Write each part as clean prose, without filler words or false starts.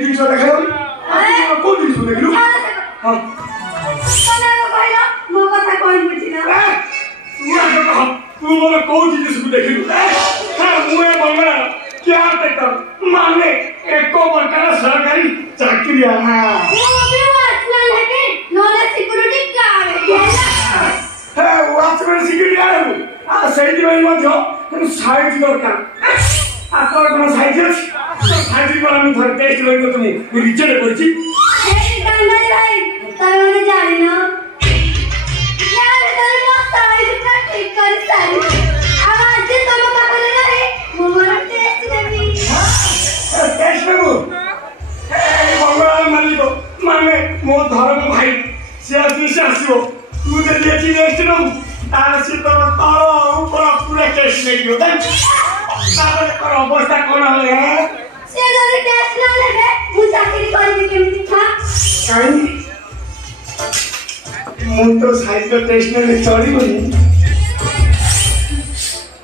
दिन से देखा कौन दिन से देखलु हां कना कहला मो कथा कोन बुझिना तू मोर कौन दिन से देखलु हां मुए बंगला क्या देखता माने एको बरकार सरकारी चाकरी हां वो भी वाचमैन है के नॉलेज सिक्योरिटी गार्ड है वाचमैन सिक्योरिटी गार्ड आ सही दिन मध्य साइड दरकार आपन कोन साइड अछि साइड पर हम थर टेस्ट लगे तुम रिजेक्ट करछि ए गांडा भाई तोरे जानि न यार तोरे मस्त है का ठीक कर सारी आवाज जे तुम पाखले रहे मोर टेस्ट देबी टेस्ट देबो ए भगवान मालिक माने मो धर्म भाई से आसीबो तू जे लेछि टेस्ट न तार से तो ऊपर पूरा टेस्ट नहीं होता तार कर अवस्था कोन होले से जरे टेस्ट ना लगे मु चाकरी करबी केमति था काई मु तो साइड टेस्ट ने चढ़ी बनी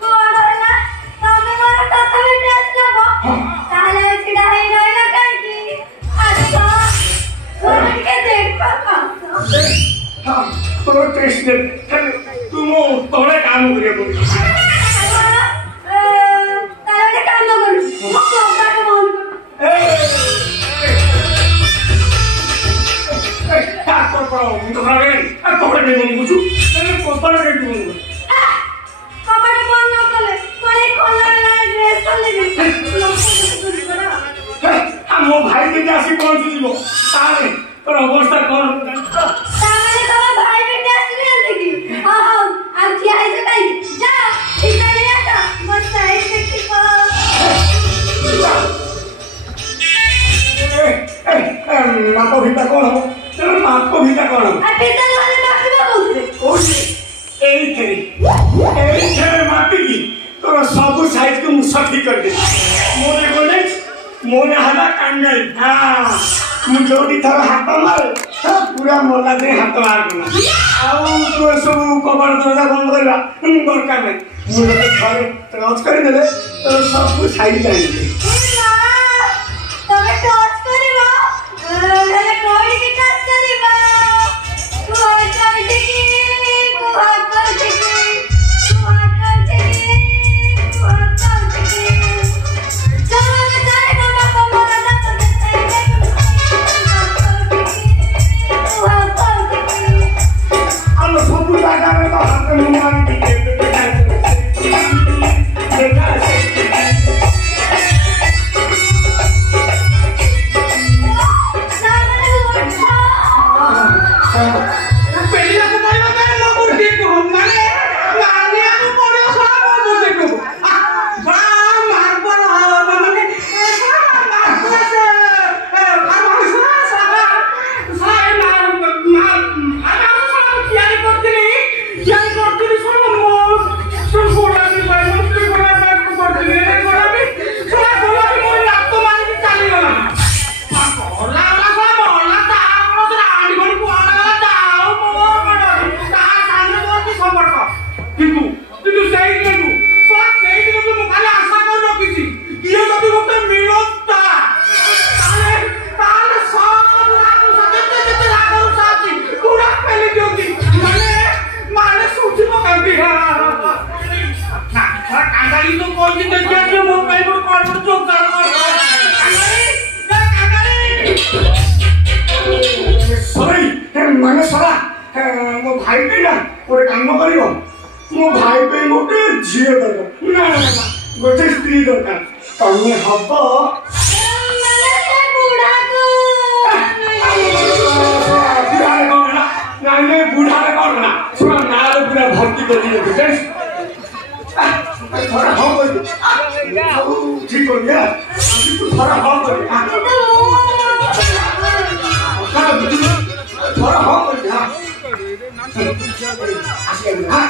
कोडला तमे मोर कथा में टेस्ट लबो ताले छिड़ा है नइला काई की अच्छा कोन के देख पाका हां तो टेस्ट ने तुम तोरे काम करिए बोल ताले काम न करू मो कोबा के मन तो कपड़े में बुझू कपड़े में बुझू कपड़े मन न कले कोने खोला ना ड्रेस कर लेबी हम मो भाई के जासी पहुंच जीवो तारे तोर अवस्था कोन ताने तो भाई के टेस्ट ले देखी हां अब क्या है से भाई जा इतना ले आता मत साइड से की माको भीता कौन हो तेरे माको भीता कौन हो आ पिता वाले माखिबा बोलते ओए एई थे माटी की तोरा सब साइज के मुसफी कर दे मोने कोने मोने हला कांगई हां मु जोडी थारा हाथ मारे पूरा मोला दे हाथ मार गुना आउ तो सब कबर दरजा बंद करला दरकार नहीं मु तो थारे टच कर देले तो सब साइज जाई तमे टच करिबो अरे कोई की टच करिबो तू कर देखी तू कर देखी तू कर देखी तू कर देखी चलो के जाए बाबा को मोरा ना तो हम सब जागा में तो हाथ में मार के माने सारा मो भाई पे ना ओरे काम करियो मो भाई पे गोटे झियो दरकार ना ना गोटे स्त्री दरकार तमे हबो बुढ़ा को नहीं बुढ़ा रे कौन ना सुना ना पूरा भर्ती कर दिए बेटे थोड़ा हो गई ठीक हो गया तू थोड़ा हो गई थोड़ा हो गया हां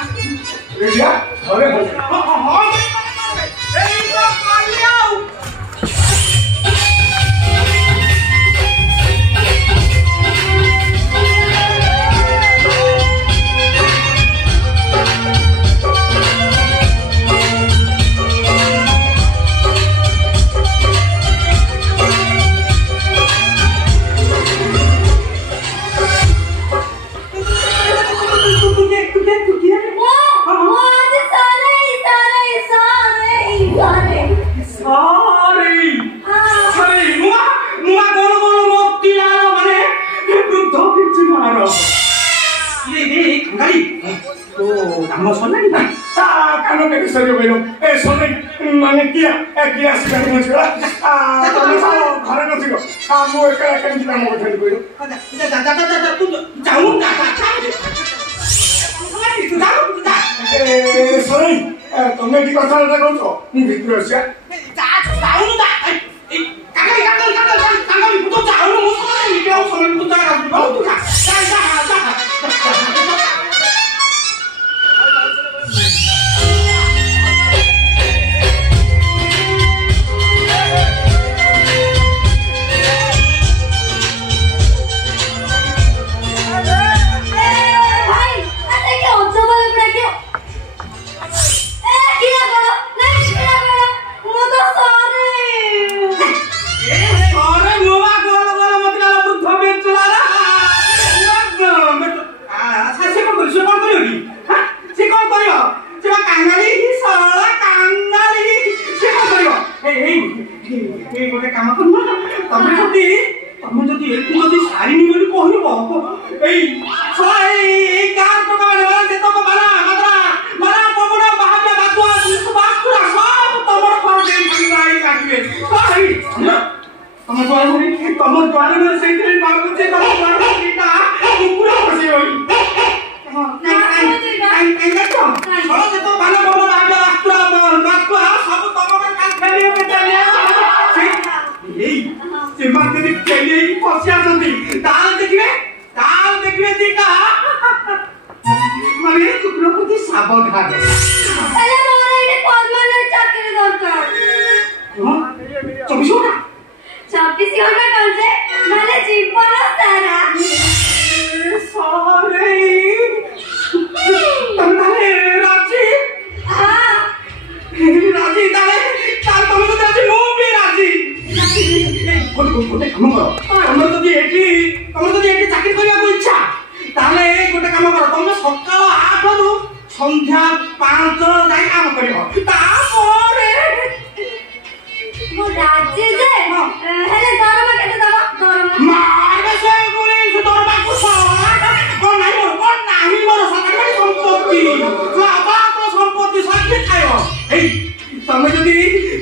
रेडिया थोड़े हो ए तो कर लियो मारो ये कंगाली तो काम सर ना कानो के सर गयो ए सोने माने किया ए किया से गाड़ी में छला तुम सब घर न थियो काम एका केन काम उठेल गयो जा तू जाऊ ना ए सोने तुमने की कथा करो तो मु भितर से जाऊ ना कंगाली तो जाऊ मु सोने निके सोने तू जा तू जा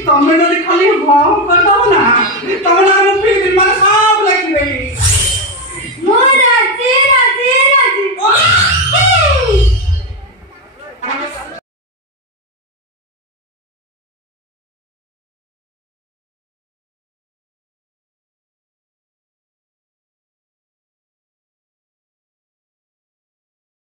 तमें खाली हाँ कर दो ना तमें ना मुझे दिन माने सब लग गई